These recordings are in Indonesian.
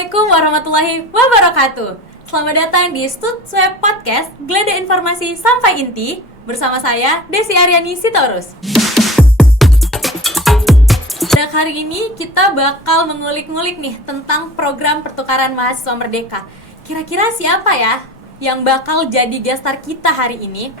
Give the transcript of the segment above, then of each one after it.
Assalamualaikum warahmatullahi wabarakatuh. Selamat datang di Studsweb Podcast, Geledah Informasi Sampai Inti. Bersama saya, Desi Aryani Sitorus. Pada hari ini kita bakal mengulik-ngulik nih tentang program pertukaran mahasiswa merdeka. Kira-kira siapa ya yang bakal jadi gestar kita hari ini?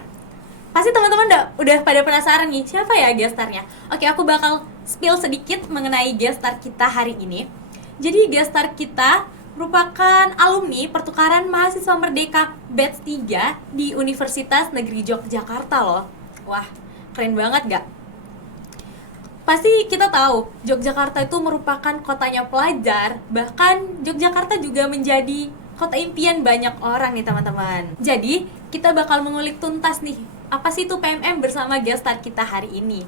Pasti teman-teman udah pada penasaran nih, siapa ya gestarnya? Oke, aku bakal spill sedikit mengenai gestar kita hari ini. Jadi gestar kita merupakan alumni pertukaran mahasiswa merdeka batch 3 di Universitas Negeri Yogyakarta loh. Wah, keren banget gak? Pasti kita tahu, Yogyakarta itu merupakan kotanya pelajar. Bahkan Yogyakarta juga menjadi kota impian banyak orang nih teman-teman. Jadi, kita bakal mengulik tuntas nih, apa sih itu PMM bersama gestar kita hari ini.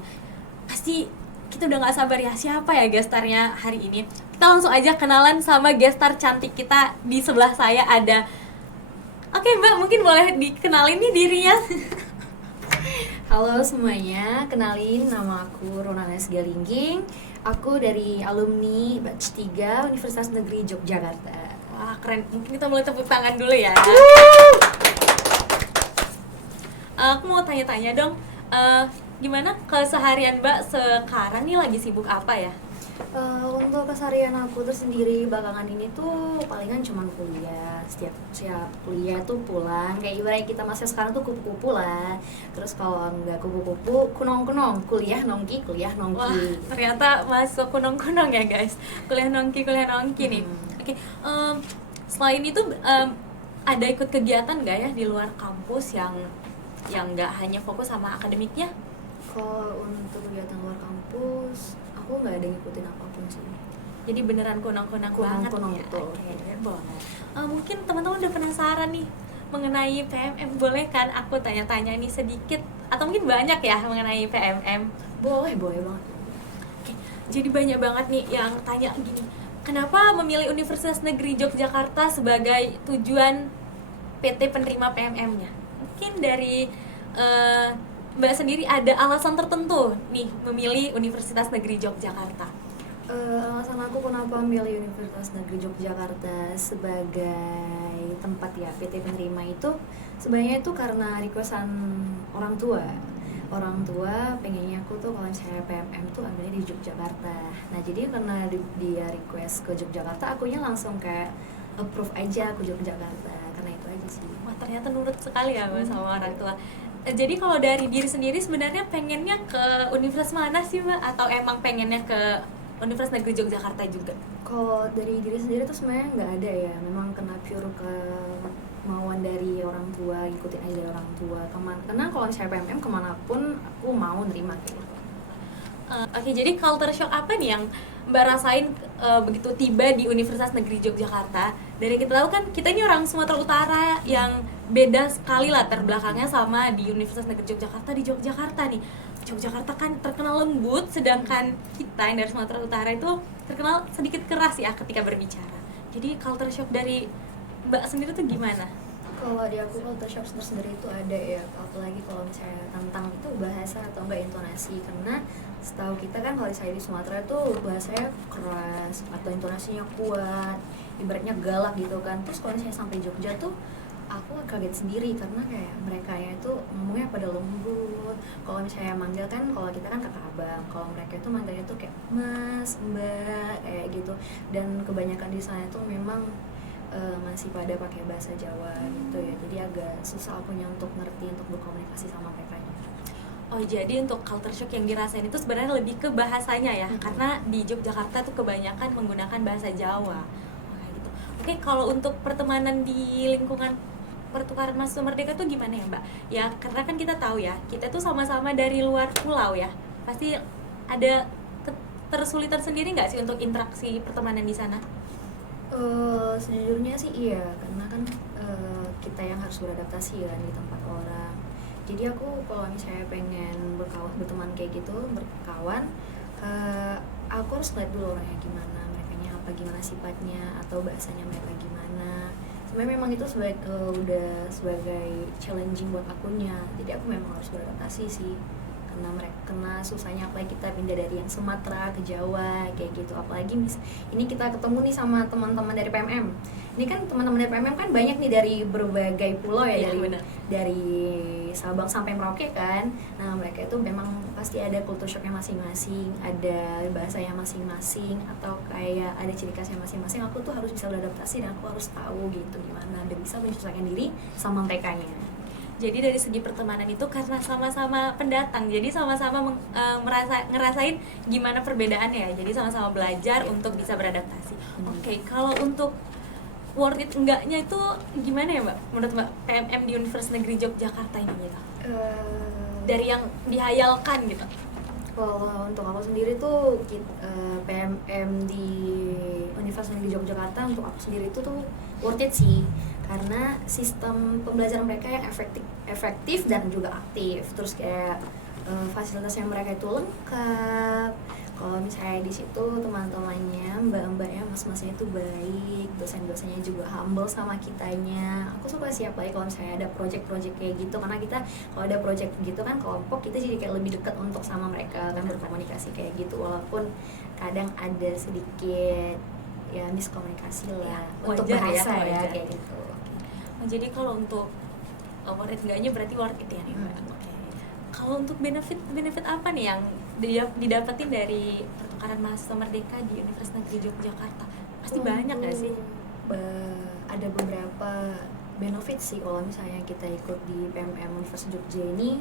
Pasti kita udah gak sabar ya, siapa ya gestarnya hari ini. Kita langsung aja kenalan sama gestar cantik kita. Di sebelah saya ada, oke Mbak, mungkin boleh dikenalin nih dirinya. Halo semuanya, kenalin nama aku Ronanes Galingging. Aku dari alumni batch 3 Universitas Negeri Yogyakarta. Wah keren, mungkin kita mulai tepuk tangan dulu ya. Aku mau tanya-tanya dong, gimana keseharian Mbak sekarang nih, lagi sibuk apa ya? Untuk keseharian aku tersendiri belakangan ini tuh palingan cuman kuliah. Setiap kuliah tuh pulang, kayak ibaratnya kita masih sekarang tuh kupu-kupu lah. Terus kalau nggak kupu-kupu, kunong-kunong, kuliah nongki. Wah, ternyata masuk kunong-kunong ya guys. Kuliah nongki nih. Oke, selain itu ada ikut kegiatan nggak ya di luar kampus yang nggak hanya fokus sama akademiknya? Kalau untuk kegiatan luar kampus, aku nggak ada ngikutin apapun sih. Jadi beneran kunong-kunong banget ya? Betul. Oke, boleh. Mungkin teman-teman udah penasaran nih mengenai PMM. Boleh kan aku tanya-tanya nih sedikit, atau mungkin banyak ya mengenai PMM? Boleh banget. Oke, jadi banyak banget nih yang tanya gini, kenapa memilih Universitas Negeri Yogyakarta sebagai tujuan PT penerima PMM-nya? Mungkin dari Mbak sendiri ada alasan tertentu nih memilih Universitas Negeri Yogyakarta? Alasan aku kenapa memilih Universitas Negeri Yogyakarta sebagai tempat ya PT penerima itu sebenarnya itu karena requestan orang tua. Orang tua pengennya aku tuh kalau misalnya PMM tuh ambilnya di Yogyakarta. Nah jadi karena dia request ke Yogyakarta, akunya langsung kayak approve aja ke Yogyakarta. Karena itu aja sih. Wah ternyata nurut sekali ya Mbak sama orang tua. Jadi kalau dari diri sendiri sebenarnya pengennya ke universitas mana sih Mbak? Atau emang pengennya ke Universitas Negeri Yogyakarta juga? Kalau dari diri sendiri tuh sebenarnya nggak ada ya. Memang kena pure ke mauan dari orang tua, ikutin aja dari orang tua. Karena kalau misalnya PMM kemanapun aku mau nerima kayak gitu. Oke, jadi culture shock apa nih yang Mbak rasain begitu tiba di Universitas Negeri Yogyakarta? Dari kita tahu kan kita ini orang Sumatera Utara yang beda sekali latar belakangnya sama di Universitas Negeri Yogyakarta. Di Yogyakarta nih, Yogyakarta kan terkenal lembut, sedangkan kita yang dari Sumatera Utara itu terkenal sedikit keras ya ketika berbicara. Jadi culture shock dari Mbak sendiri tuh gimana? Kalau di aku culture shock tersendiri itu ada ya, apalagi kalau misalnya tentang itu bahasa atau enggak intonasi. Karena setahu kita kan kalau saya di Sumatera tuh bahasanya keras atau intonasinya kuat, ibaratnya galak gitu kan. Terus kalau misalnya sampai Jogja tuh aku kaget sendiri karena kayak mereka ya itu ngomongnya pada lembut. Kalau misalnya manggil kan, kalau kita kan kakak abang, kalau mereka itu manggilnya tuh kayak mas, mbak, kayak gitu. Dan kebanyakan di sana tuh memang masih pada pakai bahasa Jawa gitu ya, jadi agak susah akunya untuk ngerti, untuk berkomunikasi sama mereka. Oh jadi untuk culture shock yang dirasain itu sebenarnya lebih ke bahasanya ya, karena di Yogyakarta tuh kebanyakan menggunakan bahasa Jawa. Kayak gitu. Oke, kalau untuk pertemanan di lingkungan pertukaran mahasiswa merdeka tuh gimana ya Mbak? Ya karena kan kita tahu ya, kita tuh sama-sama dari luar pulau ya, pasti ada ketersulitan sendiri nggak sih untuk interaksi pertemanan di sana? Sejujurnya sih iya, karena kan kita yang harus beradaptasi ya di tempat orang. Jadi aku kalau misalnya pengen berteman kayak gitu, berkawan, aku harus lihat dulu orangnya gimana, merekanya apa, gimana sifatnya, atau bahasanya mereka gimana. Sebenarnya memang itu udah sebagai challenging buat akunya, jadi aku memang harus beradaptasi sih. kena susahnya, apalagi kita pindah dari yang Sumatera ke Jawa kayak gitu. Apalagi ini kita ketemu nih sama teman-teman dari PMM. Ini kan teman-teman dari PMM kan banyak nih dari berbagai pulau ya, dari Sabang sampai Merauke kan. Nah mereka itu memang pasti ada culture shocknya masing-masing, ada bahasanya masing-masing, atau kayak ada ciri khasnya masing-masing. Aku tuh harus bisa beradaptasi dan aku harus tahu gitu gimana dan bisa menyesuaikan diri sama mereka-nya. Jadi dari segi pertemanan itu karena sama-sama pendatang, jadi sama-sama ngerasain gimana perbedaannya ya. Jadi sama-sama belajar untuk bisa beradaptasi. Oke, kalau untuk worth it enggaknya itu gimana ya Mbak? Menurut Mbak, PMM di Universitas Negeri Yogyakarta ini gitu? Dari yang dihayalkan gitu. Kalau untuk aku sendiri tuh PMM di Universitas Negeri Yogyakarta untuk aku sendiri itu tuh worth it sih, karena sistem pembelajaran mereka yang efektif dan juga aktif. Terus kayak fasilitasnya mereka itu lengkap. Kalau misalnya di situ teman-temannya, mbak-mbaknya, mas-masnya itu baik, dosen-dosennya juga humble sama kitanya. Aku suka sih apalagi kalau misalnya ada project-project kayak gitu, karena kita kalau ada project gitu kan kelompok, kita jadi kayak lebih dekat untuk sama mereka kan, berkomunikasi kayak gitu. Walaupun kadang ada sedikit ya miskomunikasi lah untuk bahasa ya kayak gitu. Jadi kalau untuk worth it enggaknya berarti worth it ya nih Mbak. Kalau untuk benefit apa nih yang didapetin dari pertukaran mahasiswa merdeka di Universitas Negeri Yogyakarta? Pasti banyak nggak sih? Ada beberapa benefit sih kalau misalnya kita ikut di PMM Universitas Jogja ini.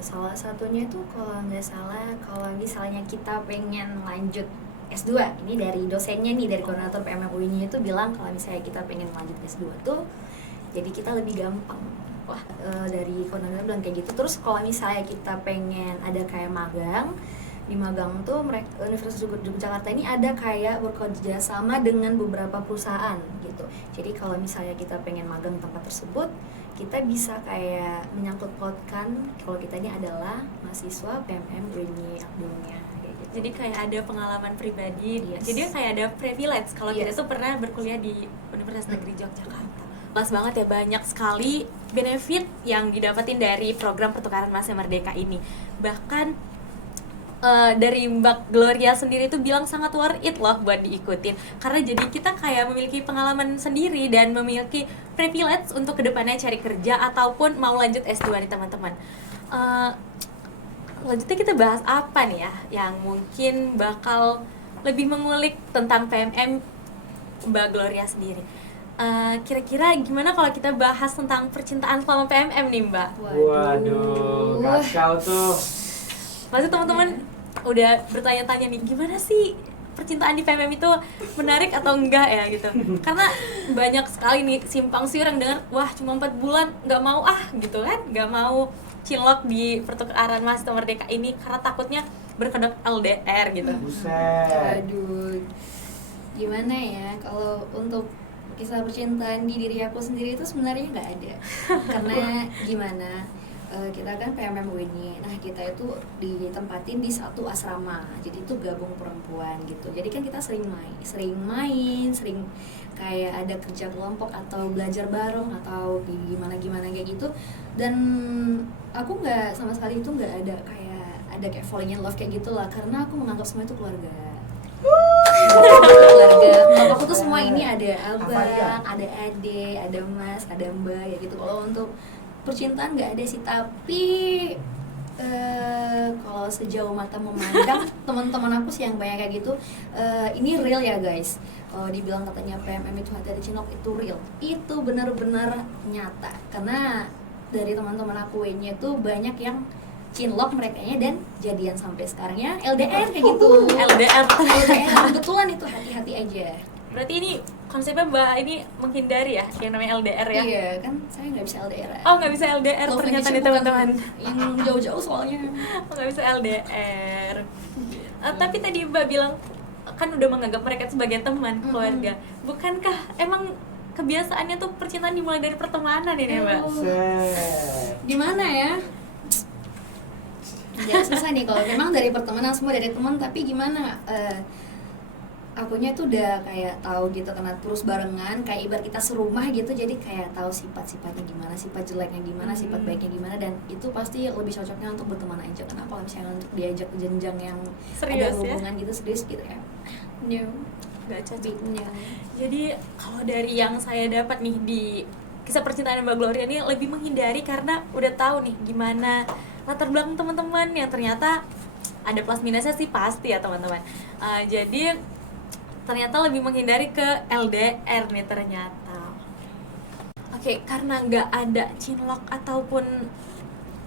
Salah satunya itu kalau nggak salah, kalau misalnya kita pengen lanjut S2, ini dari dosennya nih, dari koordinator PMM UI-nya itu bilang kalau misalnya kita pengen lanjut S2 tuh jadi kita lebih gampang. Dari koordinator bilang kayak gitu. Terus kalau misalnya kita pengen ada kayak magang, di magang tuh Universitas Yogyakarta ini ada kayak bekerja sama dengan beberapa perusahaan gitu. Jadi kalau misalnya kita pengen magang di tempat tersebut, kita bisa kayak menyangkut pautkan kalau kita ini adalah mahasiswa PMM UNY Abdulnya. Jadi kayak ada pengalaman pribadi, jadi kayak ada privilege kalau kita tuh pernah berkuliah di Universitas Negeri Yogyakarta. Pas banget ya, banyak sekali benefit yang didapetin dari program pertukaran mahasiswa merdeka ini. Bahkan dari Mbak Gloria sendiri tuh bilang sangat worth it loh buat diikutin, karena jadi kita kayak memiliki pengalaman sendiri dan memiliki privilege untuk kedepannya cari kerja ataupun mau lanjut S2 nih teman-teman. Lanjutnya kita bahas apa nih ya yang mungkin bakal lebih mengulik tentang PMM Mbak Gloria sendiri. Kira-kira gimana kalau kita bahas tentang percintaan selama PMM nih Mbak? Waduh, kacau tuh. Pasti teman-teman udah bertanya-tanya nih, gimana sih percintaan di PMM itu menarik atau enggak ya gitu. Karena banyak sekali nih simpang siur yang dengar, wah cuma 4 bulan nggak mau gitu kan, nggak mau cinlok di pertukaran mahasiswa merdeka ini karena takutnya berkedok LDR gitu. Buset. Aduh, gimana ya kalau untuk kisah percintaan di diri aku sendiri itu sebenarnya nggak ada. Karena gimana, kita kan PMM UINY, nah kita itu ditempatin di satu asrama, jadi itu gabung perempuan gitu. Jadi kan kita sering main, sering kayak ada kerja kelompok atau belajar bareng atau gimana kayak gitu. Dan aku nggak sama sekali itu nggak ada kayak falling in love kayak gitulah, karena aku menganggap semua itu keluarga. Keluarga, aku tuh semua ini ada abang, ada adik, ada mas, ada mbak ya gitu. Kalau untuk percintaan nggak ada sih, tapi kalau sejauh mata memandang teman-teman aku sih yang banyak kayak gitu, ini real ya guys. Dibilang katanya PMM itu hati-hati cinlok, itu real, itu benar-benar nyata. Karena dari teman-teman aku ini tuh banyak yang cinlok merekanya dan jadian sampai sekarangnya LDR kayak gitu. LDR Kebetulan itu hati-hati aja. Berarti ini konsepnya Mbak ini menghindari ya yang namanya LDR ya? Iya kan, saya nggak bisa LDR. Oh nggak bisa LDR ternyata nih teman-teman. Yang jauh-jauh soalnya. Oh nggak bisa LDR. Tapi tadi Mbak bilang kan udah menganggap mereka sebagai teman, keluarga. Bukankah emang kebiasaannya tuh percintaan dimulai dari pertemanan ini Mbak? Gimana ya? Ya susah nih kalau memang dari pertemanan, semua dari teman, tapi gimana? akunya tuh udah kayak tahu gitu karena terus barengan kayak ibarat kita serumah gitu, jadi kayak tahu sifat-sifatnya gimana, sifat jeleknya gimana, sifat baiknya gimana, dan itu pasti lebih cocoknya untuk berteman aja. Karena kalau misalnya untuk diajak ke jenjang yang Serius, ada hubungan gitu serius gitu ya, no, Gak cocok. no. Jadi kalau dari yang saya dapat nih di kisah percintaan Mbak Gloria ini lebih menghindari karena udah tahu nih gimana latar belakang teman-teman yang ternyata ada plus minusnya sih pasti ya teman-teman. Jadi ternyata lebih menghindari ke LDR nih ternyata. Oke, karena nggak ada cinlok ataupun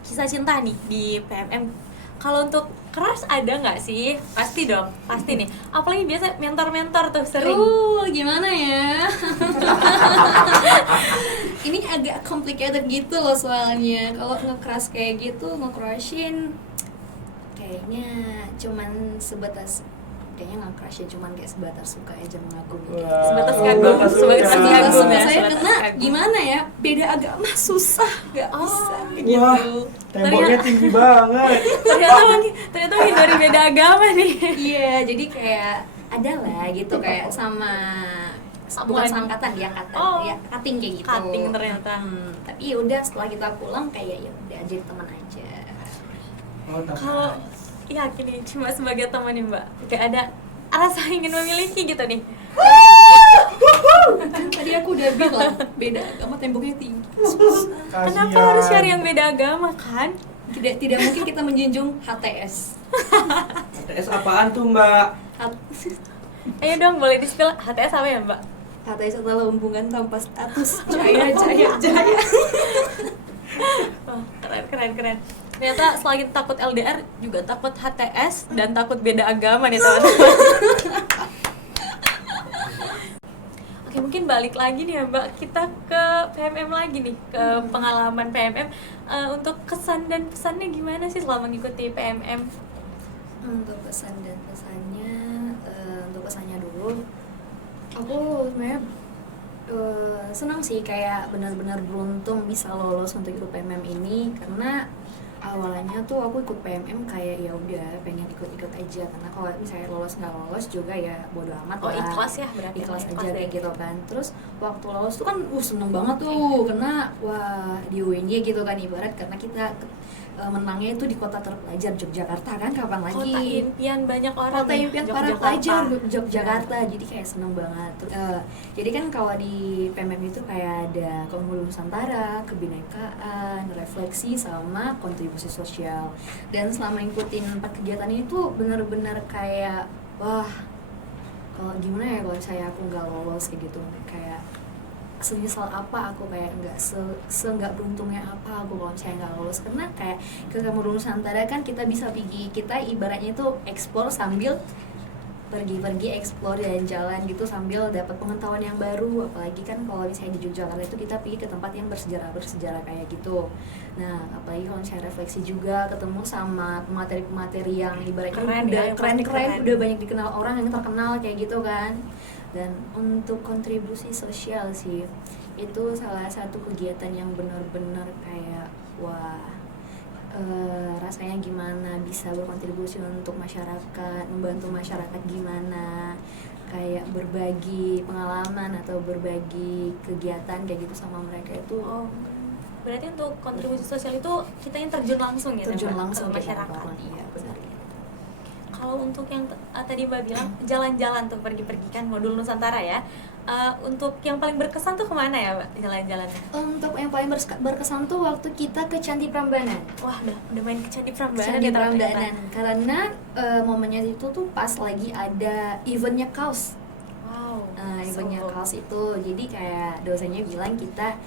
kisah cinta nih di PMM. Kalau untuk crush ada nggak sih? Pasti dong, pasti nih. Apalagi biasa mentor-mentor tuh sering. Gimana ya? Ini agak complicated gitu loh soalnya. Kalau nge-crush kayak gitu, nge-crushin kayaknya cuman sebatas, kayaknya nge-crush ya cuman kayak sebatas suka aja, mengagumi. Wah, Sebatas oh, kagum, sebatas sebatas suka. kagum. Suka ya, saya sebatas karena kagum. gimana ya, beda agama susah, nggak bisa Wah, gitu. temboknya tinggi banget. ternyata hindari beda agama nih. Iya, jadi kayak ada lah gitu kayak sama bukan seangkatan ya, Oh. ya cutting kayak gitu. Cutting ternyata. Tapi ya udah setelah kita pulang kayak ya udah jadi teman aja. Oh, Kalau yakin nih cuma sebagai teman nih Mbak, gak ada rasa ingin memiliki gitu nih. Kan tadi aku udah bilang beda agama temboknya tinggi. Susah. Kenapa harus cari yang beda agama kan? Tidak mungkin kita menjunjung HTS. HTS apaan tuh, Mbak? Ayo dong boleh di-spill HTS apa ya Mbak? HTS adalah hubungan tanpa status. Jaya. Oh, keren. Ternyata selain takut LDR juga takut HTS dan takut beda agama nih teman-teman. Oke, mungkin balik lagi nih ya Mbak, kita ke PMM lagi nih, ke pengalaman PMM. Untuk kesan dan pesannya gimana sih selama mengikuti PMM? Untuk pesan dan pesannya, untuk pesannya dulu, aku sebenarnya senang sih, kayak benar-benar beruntung bisa lolos untuk ikut PMM ini. Karena awalnya tuh aku ikut PMM kayak ya udah pengen ikut-ikut aja, karena kalau misalnya lolos nggak lolos juga ya bodo amat Oh, lah. ikhlas ya berarti. Ikhlas aja deh. kayak gitu kan. Terus waktu lolos tuh kan seneng banget tuh, karena wah di UNY gitu kan, ibarat karena kita menangnya itu di kota terpelajar Yogyakarta kan, kapan lagi? Kota impian banyak orang. Kota nih, impian para Yogyakarta. pelajar Yogyakarta, jadi kayak seneng banget. Jadi kan kalau di PMM itu kayak ada Keunggulan Nusantara, kebinekaan, refleksi, sama kontribusi sosial. Dan selama ngikutin 4 kegiatan ini tuh bener-bener kayak wah, kalau gimana ya kalau saya aku nggak lolos kayak gitu, kayak semisal apa aku, kayak nggak nggak beruntungnya apa aku kalau misalnya nggak lolos. Karena kayak ke Keunggulan Nusantara kan kita bisa pergi, kita ibaratnya itu eksplor sambil pergi eksplor jalan-jalan gitu sambil dapat pengetahuan yang baru. Apalagi kan kalau misalnya di Yogyakarta itu kita pergi ke tempat yang bersejarah kayak gitu. Nah, apalagi kalau misalnya refleksi juga, ketemu sama pemateri-pemateri yang ibaratnya Keren udah ya, yang keren, pasti keren. udah banyak dikenal orang yang terkenal kayak gitu kan. Dan untuk kontribusi sosial sih, itu salah satu kegiatan yang benar-benar kayak wah, rasanya gimana bisa berkontribusi untuk masyarakat, membantu masyarakat gimana, kayak berbagi pengalaman atau berbagi kegiatan kayak gitu sama mereka itu. Oh, berarti untuk kontribusi sosial itu kita yang terjun langsung ya, Terjun Mbak, langsung ke ke masyarakat. lapangan, iya benar. Kalau untuk yang tadi Mbak bilang jalan-jalan tuh pergi-pergi kan modul Nusantara ya. Untuk yang paling berkesan tuh kemana ya Mbak jalan-jalannya? Untuk yang paling berkesan tuh waktu kita ke Candi Prambanan. Wah, udah main ke Candi Prambanan Candi ya ternyata. Prambanan, karena momennya itu tuh pas lagi ada eventnya kaos. Wow. Eventnya so- kaos itu, jadi kayak dosennya bilang kita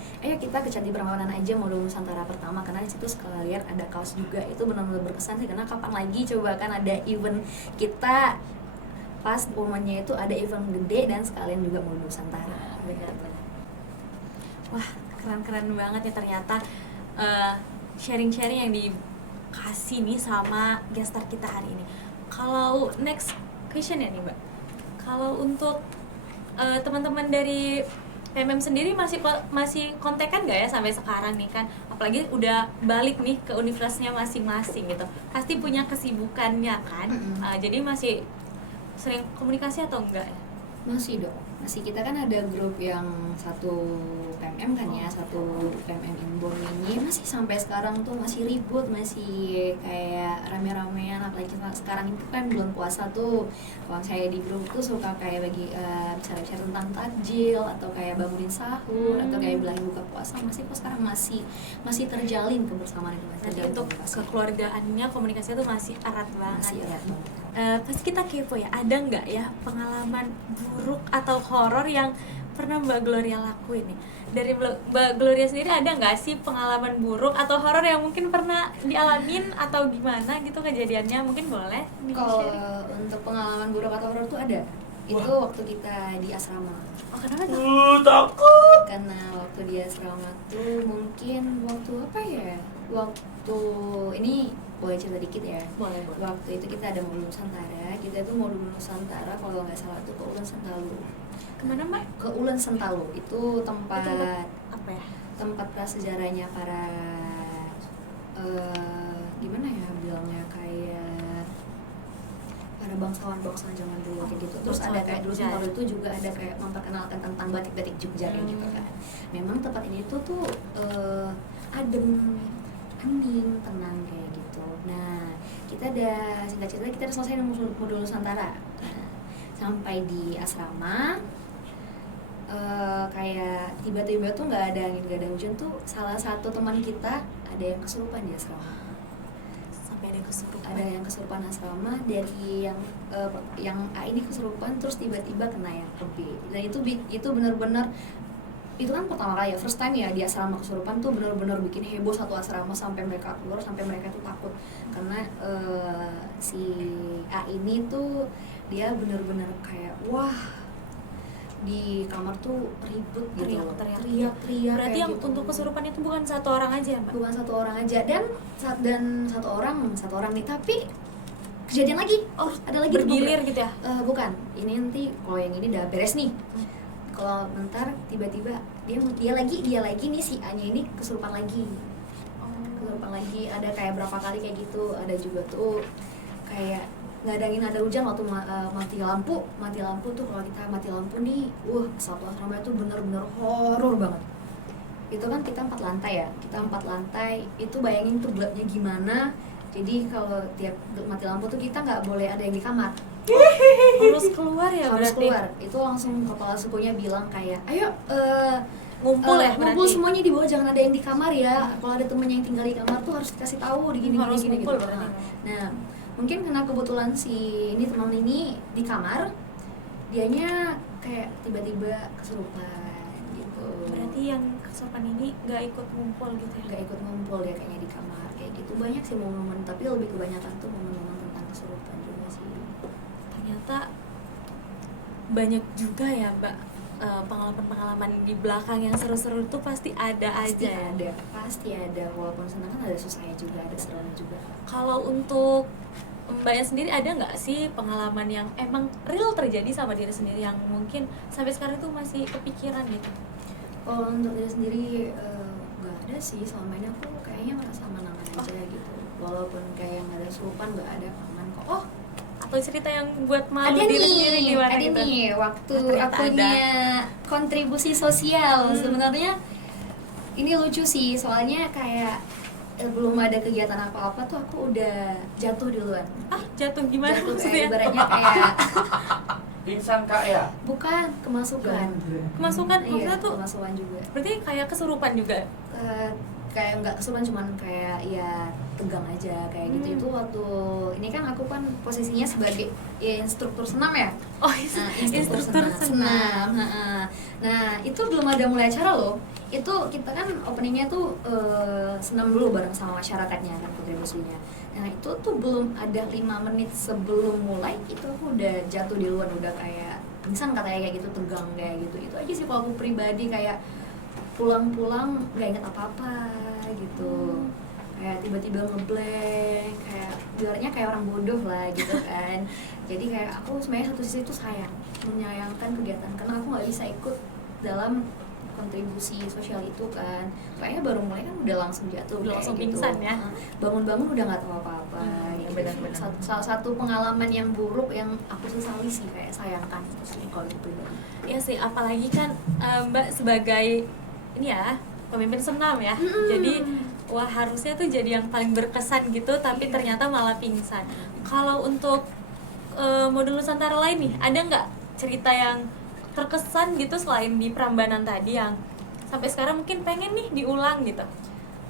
ke Candi Prambanan aja modul Nusantara pertama, karena di situ sekalian ada kaos juga. Itu benar-benar berkesan sih, karena kapan lagi coba kan ada event kita pas momennya itu ada event gede dan sekalian juga modul Nusantara. Benar-benar. Wah, keren-keren banget ya ternyata sharing-sharing yang dikasih nih sama guest star kita hari ini. Kalau next question ya nih Mbak, kalau untuk teman-teman dari PMM sendiri masih kontekan nggak ya sampai sekarang nih kan? Apalagi udah balik nih ke universitasnya masing-masing gitu, pasti punya kesibukannya kan. Jadi masih sering komunikasi atau enggak ya? Masih dong, masih. Kita kan ada grup yang satu PMM kan ya, satu PMM inbound ini masih sampai sekarang tuh masih ribut, masih kayak rame-ramean. Apalagi sekarang itu kan bulan puasa tuh, kalau saya di grup tuh suka kayak bagi bicara-bicara tentang takjil atau kayak bangunin sahur atau kayak bilangin buka puasa. Masih kok sekarang masih terjalin kebersamaan itu, masih Berarti terjalin untuk komunikasi. kekeluargaannya komunikasinya tuh masih erat banget. Masih erat banget. Pasti kita kepo ya, ada nggak ya pengalaman buruk atau horor yang pernah Mbak Gloria lakuin nih? Dari Mbak Gloria sendiri ada nggak sih pengalaman buruk atau horor yang mungkin pernah dialamin atau gimana gitu kejadiannya? Mungkin boleh Kalau di-share. untuk pengalaman buruk atau horor tuh ada. Itu Wah. waktu kita di asrama. Oh, kenapa tuh? Takut. Karena waktu di asrama tuh mungkin waktu apa ya? Waktu ini boleh cerita dikit ya. Boleh. Waktu itu kita ada modul Nusantara. Kita tuh modul Nusantara kalau nggak salah tuh ke Ulen Sentalu. Kemana Mbak? Ke Ulen Sentalu itu tempat Itu apa ya? tempat prasejarahnya para gimana ya bilangnya, kayak para bangsawan zaman dulu kayak gitu. Terus ada kayak dulu Jogja. Sentalu itu juga ada kayak memperkenalkan tentang batik-batik Jogja kayak gitu kan. Memang tempat ini tuh adem, hening, tenang kayak gitu. Nah, kita singkat cerita kita udah selesai modul Nusantara. Nah, sampai di asrama kayak tiba-tiba tuh nggak ada angin, nggak ada hujan tuh, salah satu teman kita ada yang kesurupan di asrama. Sampai ada yang kesurupan. Ada yang kesurupan asrama, dari yang A ini kesurupan terus tiba-tiba kena yang ke B. Dan itu benar-benar, itu kan pertama kali ya, first time ya di asrama kesurupan tuh benar-benar bikin heboh satu asrama sampai mereka keluar, sampai mereka tuh takut karena si A ini tuh dia benar-benar kayak wah, di kamar tuh ribut gitu, Teriak-teriak. teriak Berarti kayak yang gitu. untuk kesurupan itu bukan satu orang aja ya Mbak? Bukan satu orang aja, dan satu orang nih, tapi kejadian lagi. Oh, ada lagi bergilir gitu ya? bukan, ini nanti kalau yang ini udah beres nih. Kalau bentar tiba-tiba dia lagi nih, si A nya ini kesurupan lagi. Kesurupan lagi, ada kayak berapa kali kayak gitu. Ada juga tuh kayak nggak ada angin, ada hujan waktu mati lampu tuh. Kalau kita mati lampu nih, satu asrama itu bener-bener horor banget. Itu kan kita 4 lantai ya, itu bayangin tuh gelapnya gimana. Jadi kalau tiap mati lampu tuh kita nggak boleh ada yang di kamar, Harus keluar ya harus berarti? keluar. Itu langsung kepala sukunya bilang kayak, ayo Ngumpul ya berarti? ngumpul semuanya di bawah, jangan ada yang di kamar ya. Kalau ada temen yang tinggal di kamar tuh harus dikasih tahu di gini Harus gini ngumpul gitu. berarti. Nah, mungkin karena kebetulan si teman ini di kamar, dianya kayak tiba-tiba kesurupan gitu. Berarti yang kesurupan ini nggak ikut ngumpul gitu ya? Nggak ikut ngumpul ya kayaknya di kamar kayak gitu. Banyak sih momen-momen, tapi lebih kebanyakan tuh momen-momen tentang kesurupan juga sih. Ternyata banyak juga ya Mbak, pengalaman-pengalaman di belakang yang seru-seru itu pasti ada aja ya? Pasti ada. Walaupun senang kan ada susahnya juga, ada serunya juga. Kalau untuk Mbaknya sendiri ada nggak sih pengalaman yang emang real terjadi sama diri sendiri yang mungkin sampai sekarang itu masih kepikiran gitu? Kalau untuk diri sendiri nggak ada sih, selama ini aku kayaknya merasa aman-aman aja gitu. Walaupun kayak nggak ada kesurupan, nggak ada, aman kok. Oh, Atau cerita yang buat malu ada diri sendiri gimana ada gitu? nih waktu Ternyata aku punya kontribusi sosial. Sebenarnya ini lucu sih, soalnya kayak belum ada kegiatan apa-apa tuh aku udah jatuh duluan. Ah, jatuh gimana Jatuh maksudnya? kayak ibaratnya kayak Pingsan kak ya? bukan kemasukan. Kemasukan Iya, maksudnya tuh kemasukan juga. berarti kayak kesurupan juga? Kayak nggak kesurupan, cuman kayak ya tegang aja kayak gitu. Itu waktu ini kan aku kan posisinya sebagai instruktur senam ya. Oh, Nah, instruktur senam. Nah, itu belum ada mulai acara loh. Itu kita kan openingnya tuh senam dulu bareng sama masyarakatnya kan, kontribusinya. Nah, itu tuh belum ada 5 menit sebelum mulai itu aku udah jatuh di luar, udah kayak pingsan katanya kayak gitu, tegang kayak gitu. Itu aja sih kalau aku pribadi, kayak pulang-pulang nggak inget apa-apa gitu. Kayak tiba-tiba ngeblank, kayak ibaratnya kayak orang bodoh lah gitu kan. Jadi kayak aku sebenarnya satu sisi itu menyayangkan kegiatan karena aku nggak bisa ikut dalam kontribusi sosial itu kan, kayaknya baru mulai kan udah langsung jatuh, Udah kayak langsung gitu. pingsan ya. Bangun-bangun udah nggak tahu apa-apa. Gitu. Benar-benar. Salah satu pengalaman yang buruk yang aku sesali sih, kayak sayangkan gitu sih kalau itu. Iya sih, apalagi kan Mbak sebagai ini ya pemimpin senam ya, jadi wah harusnya tuh jadi yang paling berkesan gitu, tapi ternyata malah pingsan. Kalau untuk modul Nusantara lain nih, ada nggak cerita yang terkesan gitu selain di Prambanan tadi yang sampai sekarang mungkin pengen nih diulang gitu?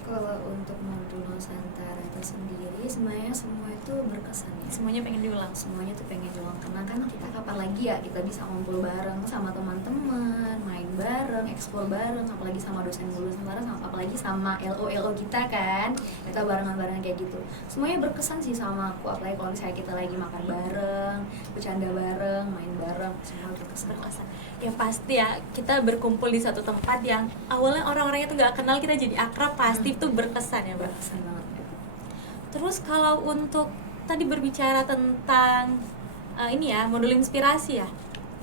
Kalau untuk modul Nusantara itu sendiri, sebenarnya semua itu berkesan ya. Semuanya pengen diulang. Semuanya tuh pengen diulang, karena kan kita kapan lagi ya kita bisa ngumpul bareng sama teman-teman, main bareng, eksplor bareng, apalagi sama dosen modul Nusantara, apalagi sama LO kita kan, kita barengan-barengan kayak gitu. Semuanya berkesan sih sama aku, apalagi kalau misalnya kita lagi makan bareng, bercanda bareng, main bareng, semua berkesan. Ya pasti ya, kita berkumpul di satu tempat yang awalnya orang-orangnya tuh gak kenal, kita jadi akrab, pasti tuh berkesan ya Mbak. Berkesan banget. Terus kalau untuk tadi berbicara tentang ini ya, modul inspirasi ya.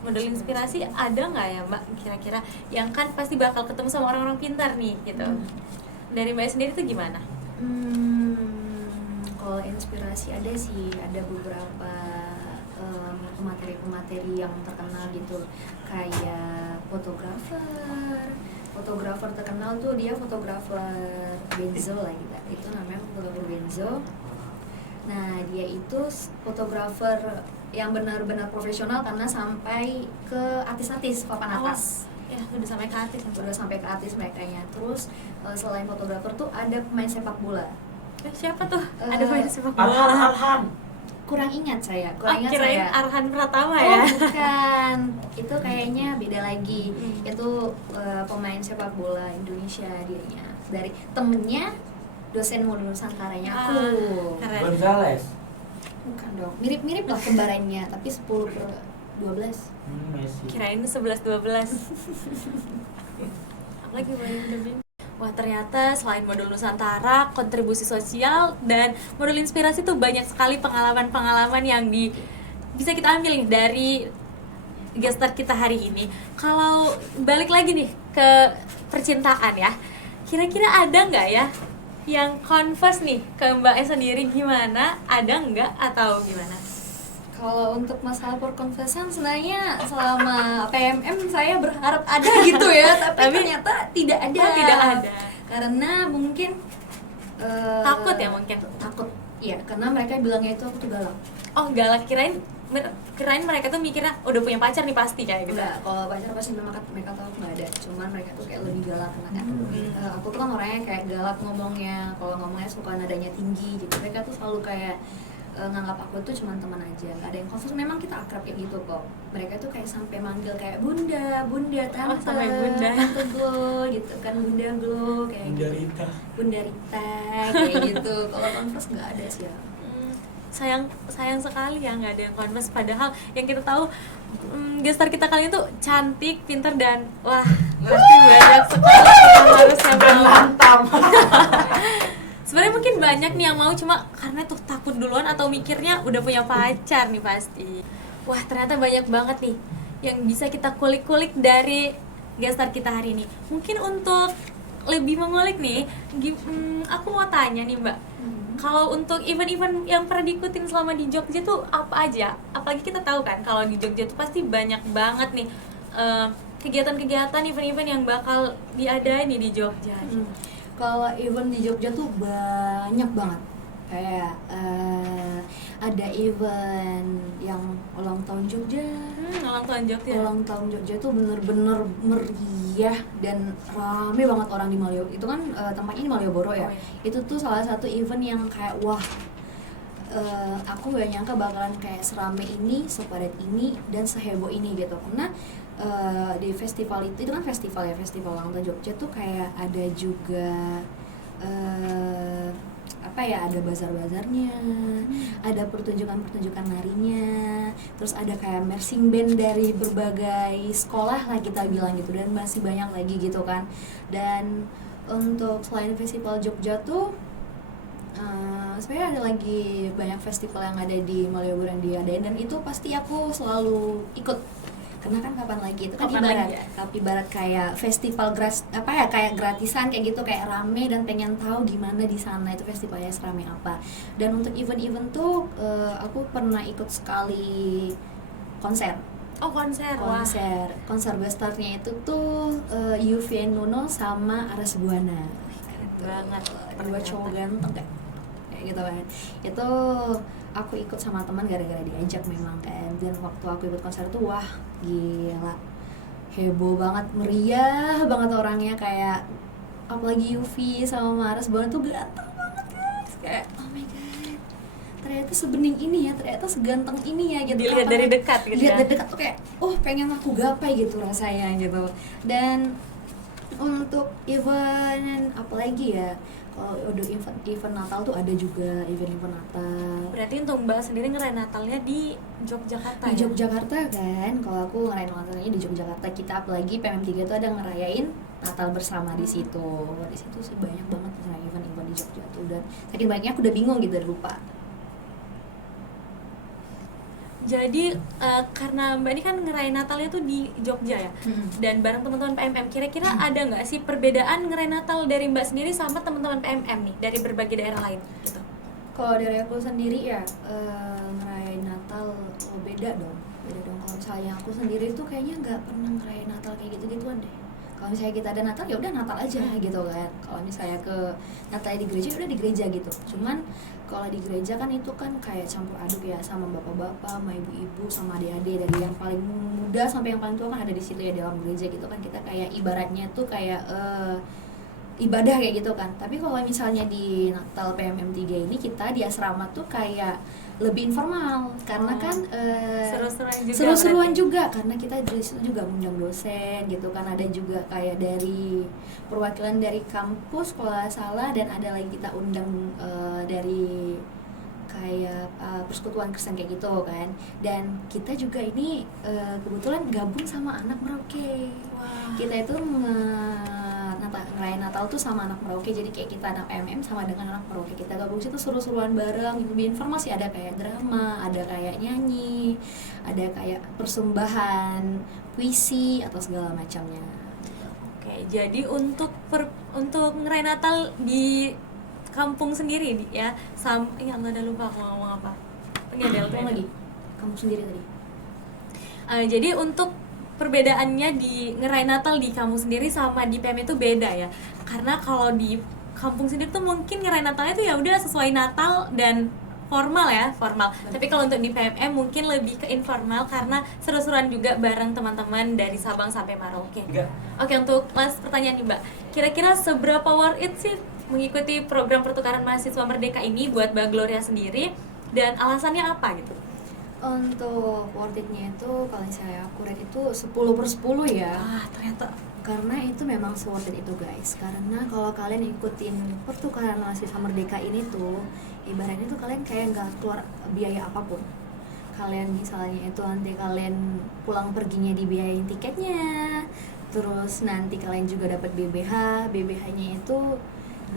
Modul inspirasi ada nggak ya Mbak kira-kira, yang kan pasti bakal ketemu sama orang-orang pintar nih gitu. Dari Mbak sendiri tuh gimana? Kalau inspirasi ada sih, ada beberapa pemateri-pemateri yang terkenal gitu, kayak fotografer terkenal tuh, dia fotografer Benzo lah gitu, itu namanya fotografer Benzo. Nah dia itu fotografer yang benar-benar profesional karena sampai ke artis-artis papan atas. Ya udah sampai ke artis, Udah sampai ke artis merekanya. Terus selain fotografer tuh ada pemain sepak bola. Siapa tuh? Ada pemain sepak bola. Arhan. Kurang ingat saya, Kirain Arhan Pratama Oh ya. bukan, itu kayaknya beda lagi. Itu pemain sepak bola Indonesia dianya, dari temennya dosen modul Nusantaranya aku. Keren. Gonzales. Bukan dong, mirip-mirip lah kembarannya, tapi 10/12. Messi. Kirain 11-12. Apalagi boleh. Wah ternyata selain modul Nusantara, kontribusi sosial, dan modul inspirasi tuh banyak sekali pengalaman-pengalaman yang bisa kita ambil nih dari gestar kita hari ini. Kalau balik lagi nih ke percintaan ya, kira-kira ada nggak ya yang converse nih ke Mbaknya sendiri, gimana? Ada nggak atau gimana? Kalau untuk masalah perkonversan sebenarnya selama PMM saya berharap ada gitu ya, tapi ternyata tidak ada. Oh, tidak ada. Karena mungkin Takut ya mungkin? Takut, iya, karena mereka bilangnya itu aku tuh galak. Oh galak, kirain mereka tuh mikirnya udah punya pacar nih pasti kayak gitu. Enggak, kalau pacar pasti mereka tahu aku nggak ada. Cuman mereka tuh kayak lebih galak karena kan aku tuh kan orangnya kayak galak ngomongnya. Kalau ngomongnya suka nadanya tinggi gitu. Mereka tuh selalu kayak nganggap aku tuh cuman teman aja, nggak ada yang khusus. Memang kita akrab kayak gitu kok. Mereka tuh kayak sampai manggil kayak bunda, tante, sampai bunda. tante Glo gitu kan, bunda Glo kayak Bunda gitu. Rita. Bunda Rita kayak gitu. Kalau konvers nggak ada sih ya. Sayang sekali ya nggak ada yang converse, padahal yang kita tahu gestar kita kali itu cantik, pintar, dan wah pasti banyak sekali yang harusnya mau. Mantap. Sebenarnya mungkin banyak nih yang mau, cuma karena tuh takut duluan atau mikirnya udah punya pacar nih pasti. Wah ternyata banyak banget nih yang bisa kita kulik-kulik dari gestar kita hari ini. Mungkin untuk lebih mengulik nih, aku mau tanya nih Mbak, kalau untuk event-event yang pernah diikutin selama di Jogja tuh apa aja? Apalagi kita tahu kan kalau di Jogja tuh pasti banyak banget nih kegiatan-kegiatan, event-event yang bakal diadain nih di Jogja. Kalau event di Jogja tuh banyak banget. Kayak ada event yang ulang tahun Jogja. Ulang tahun Jogja. Ulang tahun Jogja tuh bener-bener meriah dan rame banget orang di Malioboro. Itu kan tempatnya di Malioboro ya. Oh, iya. Itu tuh salah satu event yang kayak wah, aku gak nyangka bakalan kayak serame ini, sepadat ini, dan seheboh ini gitu. Karena di festival itu kan festival ulang tahun Jogja tuh kayak ada juga ada bazar-bazarnya, ada pertunjukan narinya, terus ada kayak marching band dari berbagai sekolah lah kita bilang gitu, dan masih banyak lagi gitu kan. Dan untuk selain festival Jogja tuh sebenarnya ada lagi banyak festival yang ada di Malioboro yang diadain, dan itu pasti aku selalu ikut Karena kan kapan lagi itu kan Kapan ibarat lagi ya? ibarat kayak festival kayak gratisan kayak gitu, kayak rame dan pengen tahu gimana di sana itu festivalnya serame apa. Dan untuk event-event tuh aku pernah ikut sekali konser. Oh, konser. Wah. Konser bestarnya itu tuh Yuvi and Nuno sama Aras Buana. Banget. Dua cowok ganteng kayak gitu kan. Itu aku ikut sama teman gara-gara diajak memang kan. Dan waktu aku ikut konser tuh wah gila, heboh banget, meriah banget orangnya, kayak apalagi Yuvi sama Aras Buana tuh ganteng banget guys, kayak oh my god, ternyata sebening ini ya, ternyata seganteng ini ya gitu. Dilihat dari dekat gitu Lihat ya. dari dekat tuh kayak oh pengen aku gapai gitu rasanya gitu. Dan untuk event apalagi ya, kalau udah event Natal tuh ada juga event Natal Berarti untuk Mbak sendiri ngerayain Natalnya di Yogyakarta di ya? Yogyakarta kan. Kalau aku ngerayain Natalnya di Yogyakarta, kita apalagi PMM3 tuh ada ngerayain Natal bersama di situ. Di situ sih banyak banget event-event di Jogja tuh, dan saking banyaknya aku udah bingung gitu, udah lupa. Jadi karena Mbak ini kan ngerayain Natalnya tuh di Jogja ya, dan bareng teman-teman PMM, kira-kira ada nggak sih perbedaan ngerayain Natal dari Mbak sendiri sama teman-teman PMM nih dari berbagai daerah lain gitu? Kalau dari aku sendiri ya ngerayain Natal beda dong. Kalau misalnya aku sendiri tuh kayaknya nggak pernah ngerayain Natal kayak gitu-gituan deh. Kalau misalnya kita ada Natal ya udah Natal aja gitu kan. Kalau misalnya ke Natal di gereja udah di gereja gitu. Cuman kalau di gereja kan itu kan kayak campur aduk ya, sama bapak-bapak, sama ibu-ibu, sama adik-adik, dari yang paling muda sampai yang paling tua kan ada di situ ya dalam gereja gitu kan. Kita kayak ibaratnya tuh kayak ibadah kayak gitu kan. Tapi kalau misalnya di Natal PMM3 ini kita di asrama tuh kayak lebih informal, karena kan seru-seruan juga karena kita di situ juga ngundang dosen gitu kan, ada juga kayak dari perwakilan dari kampus kalau nggak salah, dan ada lagi kita undang dari kayak persekutuan Kristen kayak gitu kan. Dan kita juga ini kebetulan gabung sama anak Merauke. Wah. Kita itu ngerayain Natal tuh sama anak Merauke, jadi kayak kita anak MM sama dengan anak Merauke, kita gabung situ seru-seruan bareng, lebih informasi, ada kayak drama, ada kayak nyanyi, ada kayak persembahan puisi atau segala macamnya. Oke, jadi untuk ngerayain Natal di kampung sendiri ya, ya nggak ada, lupa aku ngomong apa. Lagi kamu sendiri tadi. Jadi untuk perbedaannya di ngerayain Natal di kampung sendiri sama di PM itu beda ya, karena kalau di kampung sendiri tuh mungkin ngerayain Natalnya tuh ya udah sesuai Natal dan formal. Tapi kalau untuk di PMM mungkin lebih ke informal karena seru-seruan juga bareng teman-teman dari Sabang sampai Merauke. Oke, untuk last pertanyaan nih Mbak, kira-kira seberapa worth it sih mengikuti program pertukaran mahasiswa Merdeka ini buat Mbak Gloria sendiri, dan alasannya apa gitu? Untuk worth it-nya itu kalau saya aku rate itu 10/10 ya. Ternyata Karena itu memang worth it itu guys. Karena kalau kalian ikutin pertukaran mahasiswa Merdeka ini tuh ibaratnya tuh kalian kayak nggak keluar biaya apapun. Kalian misalnya itu nanti kalian pulang perginya dibiayain tiketnya, terus nanti kalian juga dapat BBH-nya itu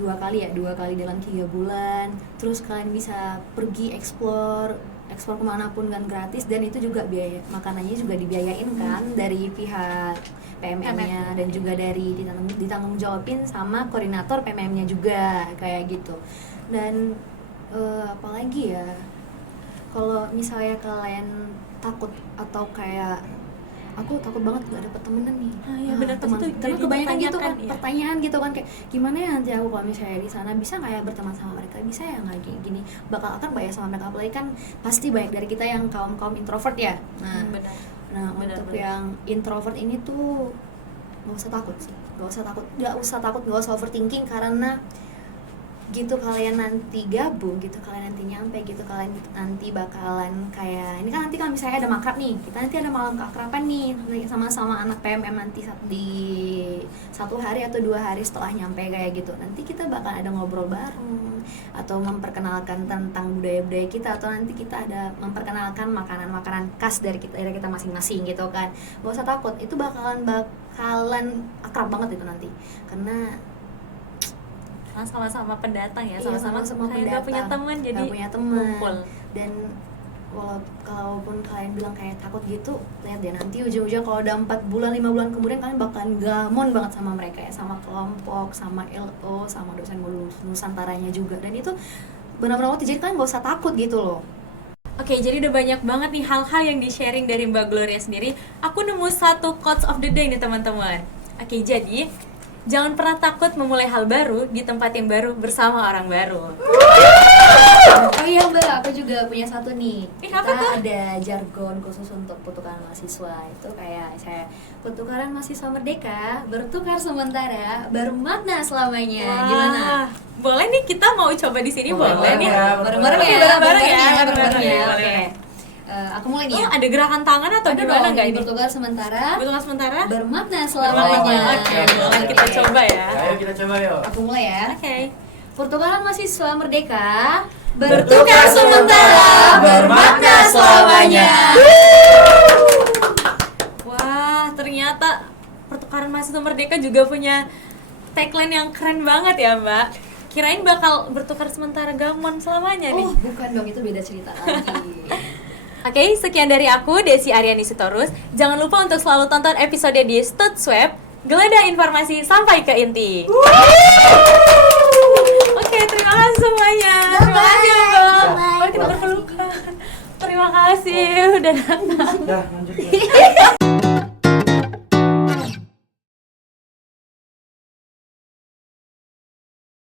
2 kali dalam 3 bulan. Terus kalian bisa pergi explore kemanapun kan gratis, dan itu juga biaya makanannya juga dibiayain kan dari pihak PMM-nya, dan juga dari ditanggung jawabin sama koordinator PMM-nya juga kayak gitu. Dan apalagi ya, kalau misalnya kalian takut atau kayak aku takut banget gak dapet temenan nih. Iya benar, teman. Karena jadi kebanyakan gitu kan ya. pertanyaan gitu kan, kayak gimana ya nanti aku kalau misalnya di sana bisa nggak ya berteman sama mereka, bisa ya nggak gini bakal akan banyak sama mereka, apalagi kan pasti banyak dari kita yang kaum introvert ya. Benar. Untuk yang introvert ini tuh nggak usah takut, nggak usah overthinking, karena gitu kalian nanti gabung gitu, kalian nanti nyampe gitu, kalian nanti bakalan kayak ini kan, nanti kalau misalnya ada makrab nih, kita nanti ada malam keakraban nih sama anak PMM nanti di 1 hari atau 2 hari setelah nyampe kayak gitu. Nanti kita bakal ada ngobrol bareng atau memperkenalkan tentang budaya-budaya kita, atau nanti kita ada memperkenalkan makanan-makanan khas dari kita masing-masing gitu kan. Gak usah takut, itu bakalan akrab banget itu nanti, karena sama-sama pendatang ya, iya, sama-sama pendatang, gak punya teman, jadi gak punya teman. kumpul. Dan kalaupun kalian bilang kayak takut gitu, lihat deh nanti ujung-ujung kalau udah 4 bulan 5 bulan kemudian kalian bakalan gamon banget sama mereka ya, sama kelompok, sama LO, sama dosen modul Nusantaranya juga, dan itu benar-benar waktu, jadi kalian gak usah takut gitu loh. Oke, jadi udah banyak banget nih hal-hal yang di-sharing dari Mbak Gloria sendiri. Aku nemu satu quotes of the day nih teman-teman. Oke, jadi jangan pernah takut memulai hal baru di tempat yang baru bersama orang baru. Oh iya Mbak, aku juga punya satu nih. Apa Kita tuh? ada jargon khusus untuk pertukaran mahasiswa. Itu kayak saya, pertukaran mahasiswa merdeka, bertukar sementara, bermakna selamanya. Wah, Gimana? boleh nih, kita mau coba di sini, boleh Boleh nih. ya. Bareng-bareng ya, Bareng-bareng ya, bareng-bareng bareng-bareng ya. ya, Oke. boleh. Aku mulai nih Oh, ya. ada gerakan tangan atau Ada gimana dong, nggak ini? bertukar sementara, Bertukar sementara? bermakna Bermakna. selamanya. Oke, boleh kita coba ya. Ayo kita coba yuk. Aku mulai ya. Oke. Pertukaran mahasiswa merdeka, Bertukar sementara, bermakna selamanya. Wah, ternyata pertukaran mahasiswa merdeka juga punya tagline yang keren banget ya, Mbak. Kirain bakal bertukar sementara gamon selamanya nih. Oh, bukan dong, itu beda cerita lagi. Oke, sekian dari aku, Desi Aryani Sitorus. Jangan lupa untuk selalu tonton episode di Studsweb, geledah informasi sampai ke inti. Oke, terima kasih semuanya. Terima kasih, Mbak. Oh, kita berpelukan. Terima kasih udah datang. Dah, lanjut.